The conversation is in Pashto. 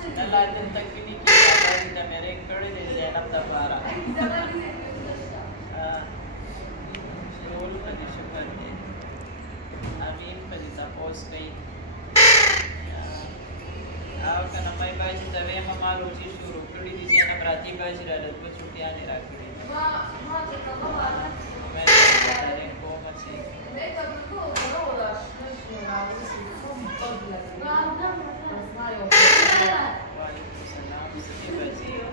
الله دې تکویني کې دا مې کړې دې زینب د پاره شروع په شکر دې امين په دې تاسو کوي او کنه مې باندې د وې مالو چې شروع کړې دي زینب راځي باندې راځي په چټیا نه راکړي ما ته کومه مې دا کوم چې دې ته په کومه راځي وعليكم السلام.